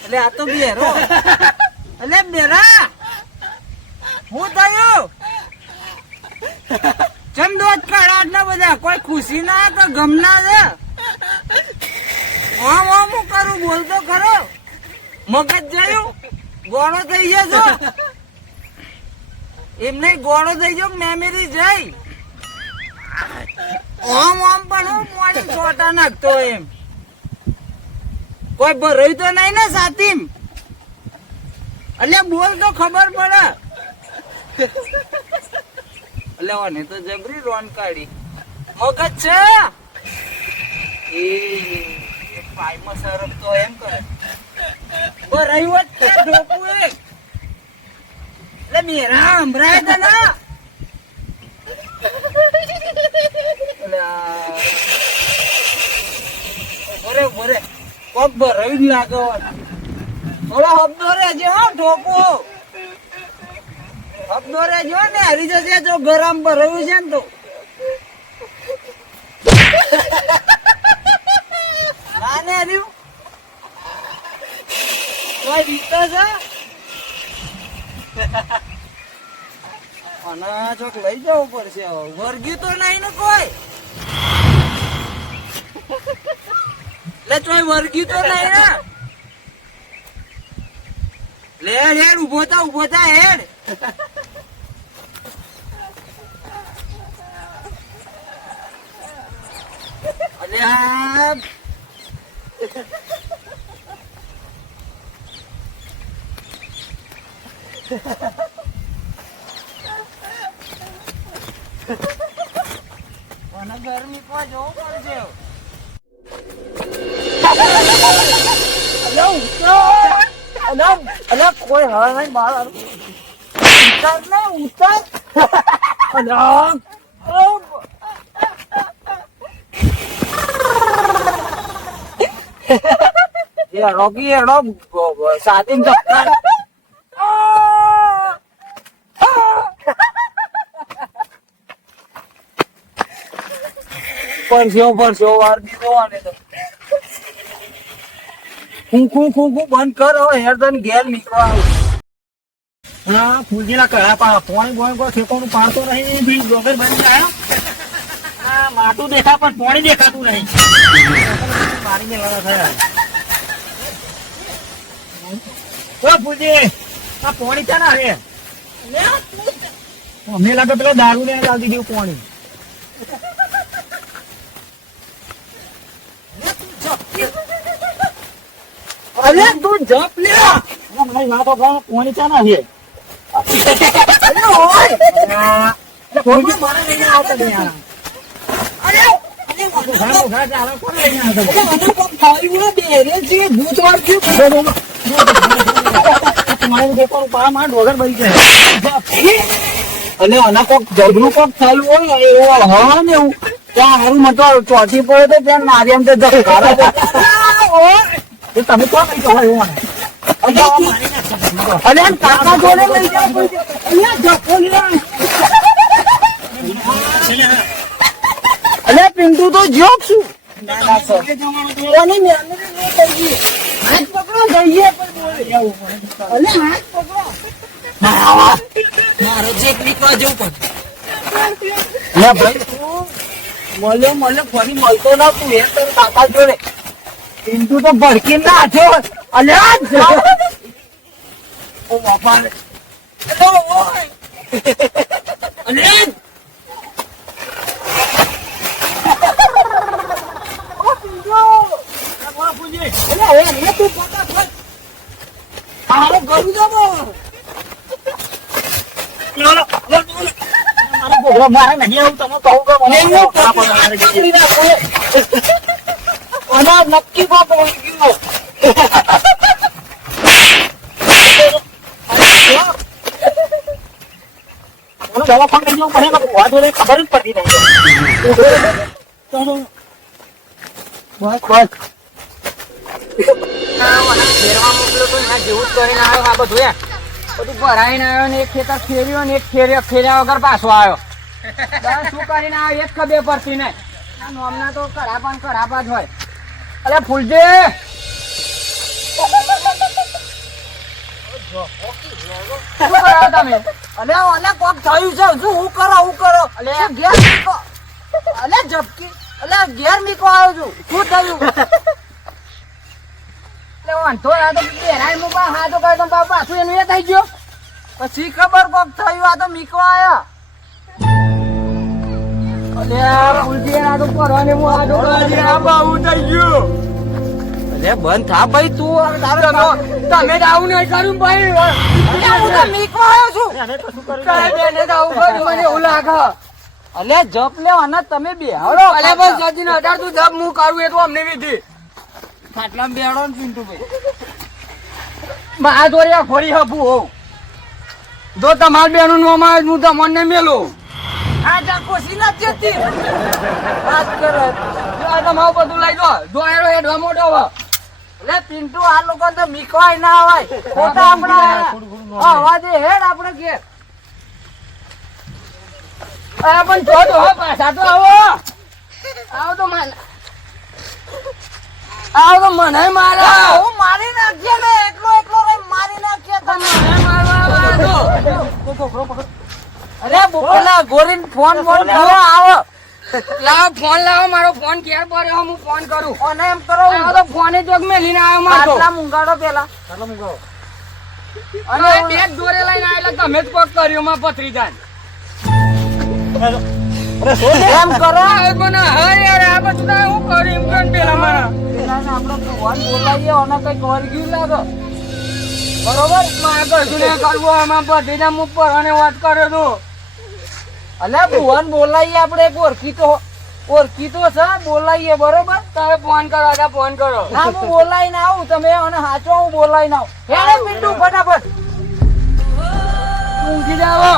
એટલે આ તો બેરો એટલે બેરા હું થયું ચમ દોત કાઢા ના બધા કોઈ ખુશી ના કે ગમ ના છે હું કરું બોલતો ખરો મગજ જયું ગોળો થઈ ગયો છો એમ નહીં ગોળો થઈ ગયો મેમરી જઈ ઓમ પણ હું મોડી છોટા નાખતો એમ કોઈ ભરાયું તો નહીં ને સાતીમ એટલે બોલ તો ખબર પડે એટલે ઓને તો જબરી રોન કાઢી મગજ છે એ પાયમાં સરપ તો એમ કરે ભરાયું જ છે ઢોકું એટલે મેરા હંભરાય તને ભરે ભરે કોક ભરાયું જ લાગે થોડો હબદો રહેજે હો ઢોકો હબદો રહેજો ને હરી જશે જો ગરમ ભરાયું છે ને તો ના ને હર્યું કોઈ રીતો છે અને ચોક લઈ જવું પડશે વર્ગ્યું તો નહીં ને કોઈ એટલે ચોય વર્ગ્યું તો નહીં ને લે હેડ ઉભો થા હેડ અલે હા અને ગરમી કો જવું પડશે અલ્યા કોઈ હા નહીં બાર ઉતાર ને ઉતાર રોકી એડો સાથી પરસ્યો વાર દીધો આને તો ખૂ બંધ કરો હેરદન ઘેર નીકળવા આવું હા ફૂલજીના કળા પા પોણી કોઈ ખેતરનું પાડતો નહીં બી ડોગર બની ગયા હા માટું દેખા પણ પોણી દેખાતું નહીં મારી મેળા થયા ફૂલજી આ પોણી છે ને હવે અમે લાગે પેલો દારૂ ને ચાલતી ગયું પોણી અરે તું જપ લે મારી વાતો પોણી છે ને હવે અને આના કોક જગનું કોક થયું હોય એવું હા ને એવું ત્યાં હારું મતો ચોથી પડે તો ત્યાં મારી એમ તો તમે કોણ કઈ કહો એવું અને કાકા જોડે લઈ જાવ અલે પિન્ટુ તો જોક છું હાથ પકડો જઈએ અલે હાથ પકડો મારો ચેક નીકળવા જવું પડે મળ્યો ફરી મળતો ના તું એ તો કાકા જોડે પિન્ટુ તો ભડકી ના છો અલ્યા ઓ બાપા મારે નહીં આવું તમે કહું અને નક્કી કો પહોંચી ગયો દવાખાને લઈ જવું પડે ખબર જ પડતી નહીં ફેરવા મોકલ્યો તો એના જેવું જ કરીને આવ્યો આ બધું ભરાઈને આવ્યો ને એક ખેતર ફેર્યો ને એક ફેર્યા વગર પાછો આવ્યો બસ શું કરીને આવે એક ખબર પડતી નહીં. આ નોમના તો કરાપા જ હોય. અલે ફૂલજી શું કરો તમે? અલે કોક થયું છે શું હું કરો અલે ઘેર મીકો અલે ઝપકી અલે ઘેર મીકો આવ્યો છું શું થયું એટલે વાંધો આ તો બેરાય મુકા હા તો કહે તો પાછું એનું એ થઈ ગયો. પછી ખબર કોક થયું આ તો મીકો આયા અલે ફૂલજી આ તો પરવાને હું આ તો આ બહુ થઈ ગયું અલે બંધ થા ભાઈ તું તમે જ આવું નહીં કર્યું ભાઈ. હું તો મીકો આવ્યો છું એને કશું કર્યું કાંઈ નહીં. બેને તો આવું કર્યું મને એવું લાગે. અલે જપ લેવા અને તમે બેહાડો અલે બસ જજીને અઢાર તું જબ હું કરું એ તો અમને વિધિ. ખાટલામાં બેહાડો ને પિન્ટુભાઈ મારા જોડે આ ખોરી હપું હોઉં. જો તમાર બેનું નામ આવે હું તમને મેલું. આ જાકોસી ના જતી વાત કરે આ તમારું બધું લઈ દો. જો એનો હેડવા મોટો હવે. લે પિન્ટુ આ લોકો તો મીકવાય ના હોય ખોટા આપણા અવાજે હેડ આપણે ઘેર અરે પણ જો તો હો પાછા તો આવો. આવો તો મને મારે. હું મારી નાખજે ને એકલો રહી મારી નાખજે તને મને મારવા આવો. અરે બોલા ગોરીન ફોન કરો આવો લાવો ફોન લાવો. મારો ફોન ક્યારે પડ્યો હું ફોન કરું. અને એમ કરો આ તો ફોને જોગ મેલીને આવ્યો મારો. આટલા મુંગાડો પેલા અને બેગ દોરે લઈને આવેલા તમે જ કોક કર્યું માં પથરી જાય. અરે શું છે? એમ કરો મને હા યાર આ બધું તો હું કર્યું એમ કોણ પેલા મને. પેલાને આપણે ભગવાન બોલાવીએ અને કઈક વર્ગ્યું લાગે બરોબર મારે કશું નહીં કરવું આમાં પથરી જાય હું પર અને વાત કર્યો તું. અલે ભુવન બોલાવીએ આપણે એક ઓળખીતો છે બોલાવીએ બરોબર તમે ફોન કરો આજા ફોન કરો. ના હું બોલાવીને આવું તમે અને હાચો હું બોલાવીને આવું હેડે પિન્ટુ ફટાફટ ઊંઘી જાઓ.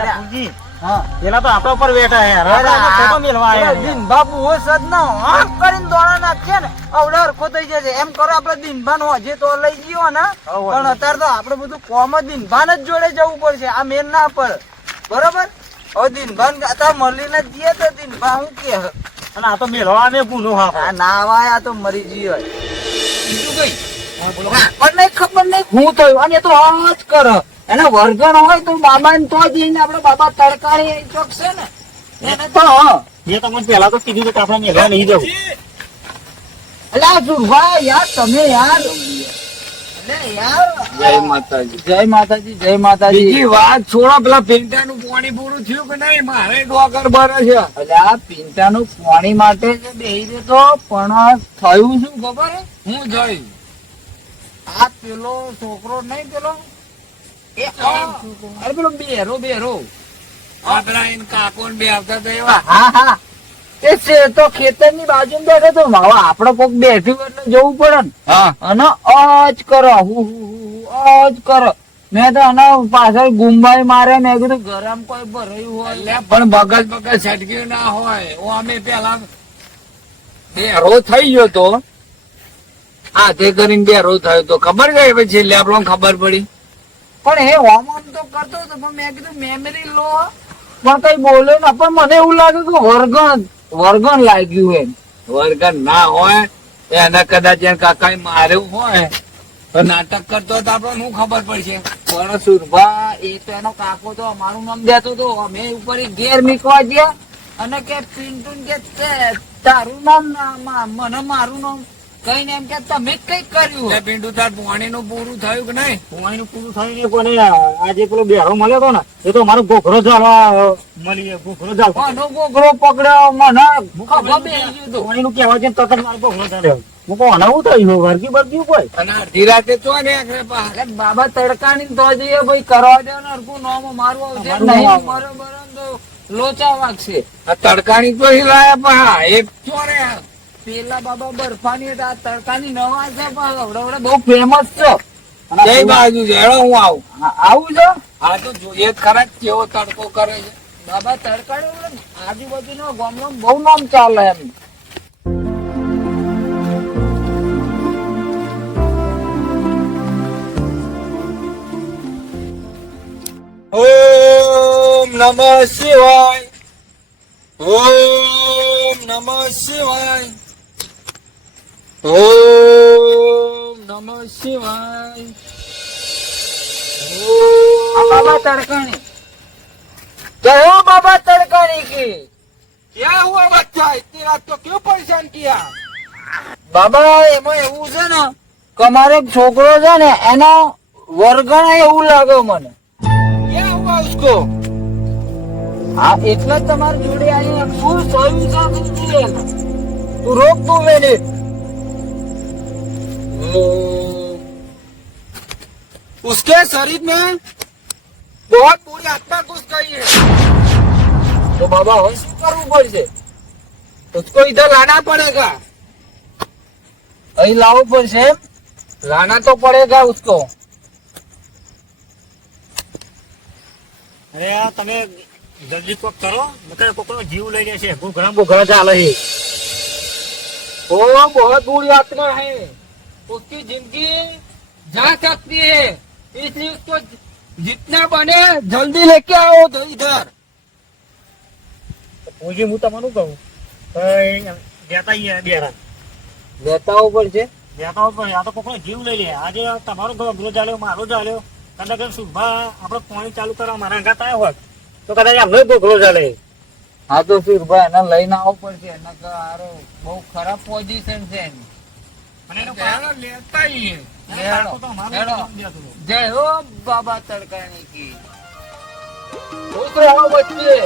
અરે ફૂલજી, હા પેલા તો આપણા ઉપર બેઠા યાર. હવે તો આપણે ફોટો મેલવા આયા યાર. દિનભા બહુ સદ ના આમ કરીને દોડા નાખીએ ને આવડે હરખો થઈ જશે એમ કરો આપણે દિનભા નો હજી તો લઈ ગયો ને પણ અત્યારે તો આપણે બધું કોમ જ દિનભાન જ જોડે જવું પડશે આ મેન ના પડે બરોબર હવે દિનભાન અત્યારે મળીને જ જઈએ તો દિનભા હું કે અને આ તો મેલવા અમે ગુનો હા આ ના આવાય આ તો મરી ગયો બીજું કઈ બોલો. આપણને ખબર નહીં હું થયું અને એ તો આ જ કરે એને વર્ગણ હોય તો બાબા ને તો જઈને આપણે બાબા તડકાણી ચોકશે ને એને તો મેં તમને પહેલા તો કીધું કે આપણે મેલવા નહીં જવું. એટલે આ સુરભા યાર તમે યાર એટલે યાર જય માતાજી જય માતાજી બીજી વાત છોડો પેલા પિંટાનું પાણી પૂરું થયું કે નહીં મારે ડોગર ભરે છે. એટલે આ પિંટાનું પાણી માટે જે બેહી દેતો પણ થયું શું ખબર હે હું જઈ આ પેલો છોકરો નહીં પેલો એ અરે પેલો બેરો આપડા એને કાકો ને બે આવતા હતા એવા. હા હા એ છે તો ખેતરની બાજુમાં બેઠો તો માવા આપડે કોક બેઠ્યું એટલે જવું પડે ને હા અને અજ કરો અજ કરો મેં તો આના પાછળ ગુંબાઈ મારે મેં કીધું ગરમ કોઈ ભરાયું હોય એટલે પણ બગલ છટક્યું ના હોય ઓ અમે પેલા બેરો થઈ ગયો તો હાથે કરીને બેરો થયો તો ખબર ગઈ પછી એટલે આપણને ખબર પડી. પણ એ હોમ તો કરતો હતો પણ મેં કીધું મેમરી લો પણ કઈ બોલ્યો ને પણ મને એવું લાગે કે વર્ગણ લાગ્યું એમ વર્ગન ના હોય એને કદાચ એને કાકા માર્યું હોય તો નાટક કરતો તો આપણને શું ખબર પડશે. પણ સુરભા એ તો એનો કાકો તો અમારું નામ દેતો હતો અમે ઉપર એક ઘેર મીકવા ગયા અને કે પિન્ટુ કે તારું નામ મને મારું નામ કઈ ને એમ કે તમે જ કઈક કર્યું એટલે પિંડુ તાર પાણી નું પૂરું થયું કે નહીં? પાણીનું પૂરું થયું નહીં પણ આજે પેલો બેરો મળ્યો હતો ને એ તો મારો ઘોઘરો ચાલવા મળી ઘોઘરો ચાલતો. આનો ગોગરો પકડ્યો મને ખબર બેસી ગયું હતું. પાણીનું કહેવાય છે ને તરત જ મારો ઘોઘરો ચાલ્યો. હું કહું આના શું થયું વર્ગી બરગ્યું કોઈ અને અડધી રાતે તો ને આખરે પા અરે બાબા તડકાની તો જઈએ ભાઈ કરવા દે ને હરખું નામ મારું આવશે અમારું નહીં નામ. બરોબર તો લોચા વાગશે આ તડકાની તો હિલાયા પણ હા એ ચોરે પેલા બાબા બરફાની એટલે આ તડકાની નવા છે પણ હવડે બહુ ફેમસ છે કઈ બાજુ છે હેડો હું આવું. આવું છે આ તો જોઈએ જ ખરા જ કેવો તડકો કરે છે. બાબા તડકાડે આજુબાજુનો ગામનો બહુ નામ ચાલે એમ ઓમ નમઃ શિવાય. ઓમ નમઃ શિવાય. ઓમ નમઃ શિવાય. આ બાબા તડકાની જય હો બાબા તડકાની की क्या हुआ बच्चा, इतनी रात को क्यों परेशान किया? બાબા એમાં એવું છે ને કે અમારો એક છોકરો છે ને એના વર્ગણ એવું લાગે મને. क्या हुआ उसको? હા એટલે જ તમારી જોડે આવી શું સોલ્યુશન છે તું રોક તું મિનિટ. उसके शरीर में बहुत बुरी आत्मा घुस गई है. તો બાબા હવે શું કરવું પડશે? उसको इधर लाना पड़ेगा. અહીં લાવવું પડશે એમ? लाना तो पड़ेगा उसको. અરે આ તમે જલ્દી કોક કરો નકર કોકનો જીવ લઈ લે છે ઘણા ચાલે છે. वो बहुत बुरी आत्मा है, उसकी जिंदगी जा सकती है, इसलिए उसको जितना बने जल्दी लेके आओ इधर. પૂજી હું તમને કહું દેતા બેરા લેતા આવવું પડશે. દેતા હોત પણ આ તો કોકનો જીવ લઈ લે. આજે તમારો ગૃહ ચાલ્યો મારો ચાલ્યો કદાચ સુભા આપણે પાણી ચાલુ કરવા મારા અંગાત આવ્યો હોત તો કદાચ આમનો ગૃહ ચાલે. હા તો સુરભાઈ એને લઈને આવવું પડશે. એને કે હારો બહુ ખરાબ પોઝિશન છે એની. અને એનો पहले लेता ही है. પાકો તો અમારો હેડો. દેતો હતો. જય હો બાબા તડકાની की. खुश रहो बच्चे.